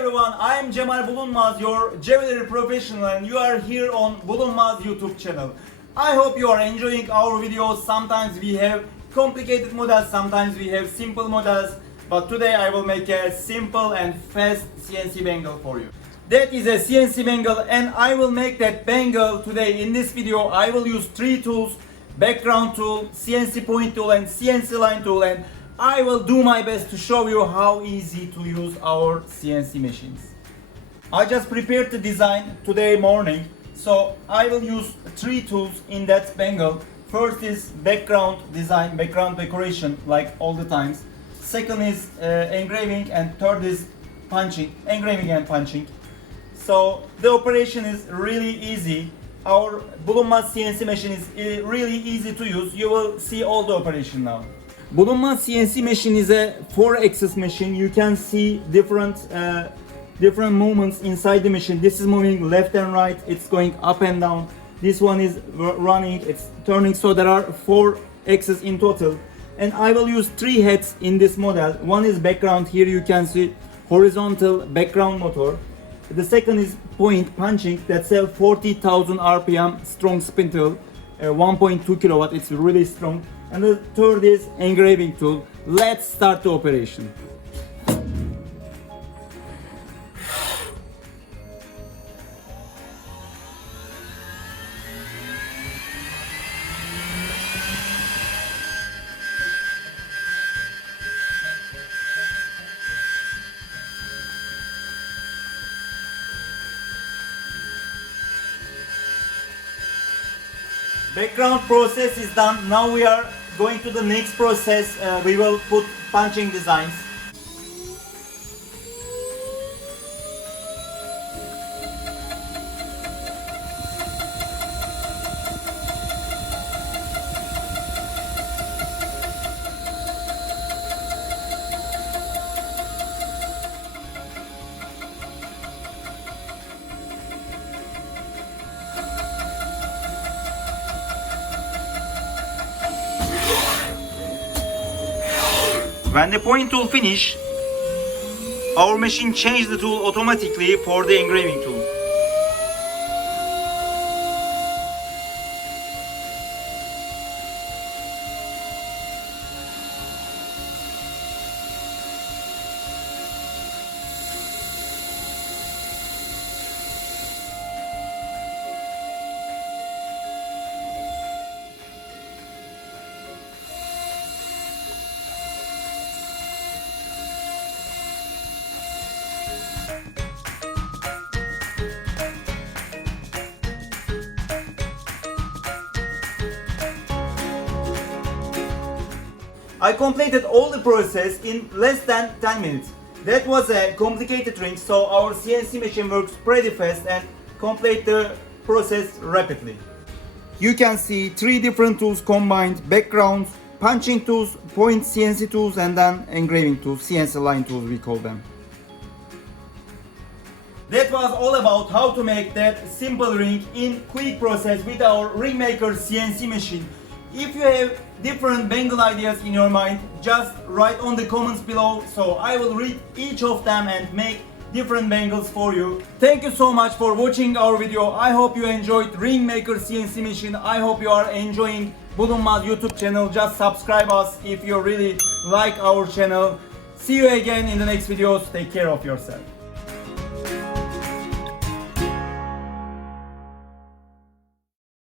everyone, I am Cemal Bulunmaz, your jewelry professional, and you are here on Bulunmaz YouTube channel. I hope you are enjoying our videos. Sometimes we have complicated models, sometimes we have simple models, but today I will make a simple and fast CNC bangle for you. That is a CNC bangle, and I will make that bangle today. In this video I will use three tools: background tool, CNC point tool and CNC line tool, and I will do my best to show you how easy to use our CNC machines. I just prepared the design today morning, so I will use three tools in that bangle. First is background design, background decoration, like all the times. Second is engraving, and third is punching, engraving and punching. So the operation is really easy. Our Bulunmaz CNC machine is really easy to use. You will see all the operation now. Bulunmaz CNC machine is a 4-axis machine. You can see different movements inside the machine. This is moving left and right. It's going up and down. This one is running. It's turning. So there are 4 axes in total. And I will use 3 heads in this model. One is background. Here you can see horizontal background motor. The second is point punching. That's a 40,000 RPM strong spindle, 1.2 kilowatt. It's really strong. And the third is engraving tool. Let's start the operation. Background process is done. Now we are going to the next process. We will put punching designs. When the point tool finish, our machine changes the tool automatically for the engraving tool. I completed all the process in less than 10 minutes. That was a complicated ring, so our CNC machine works pretty fast and complete the process rapidly. You can see 3 different tools combined: background, punching tools, point CNC tools, and then engraving tools, CNC line tools we call them. That was all about how to make that simple ring in quick process with our RINGMAKER CNC machine. If you have different bangle ideas in your mind, just write on the comments below, so I will read each of them and make different bangles for you. Thank you so much for watching our video. I hope you enjoyed RINGMAKER CNC machine. I hope you are enjoying Bulunmaz YouTube channel. Just subscribe us if you really like our channel. See you again in the next videos. Take care of yourself.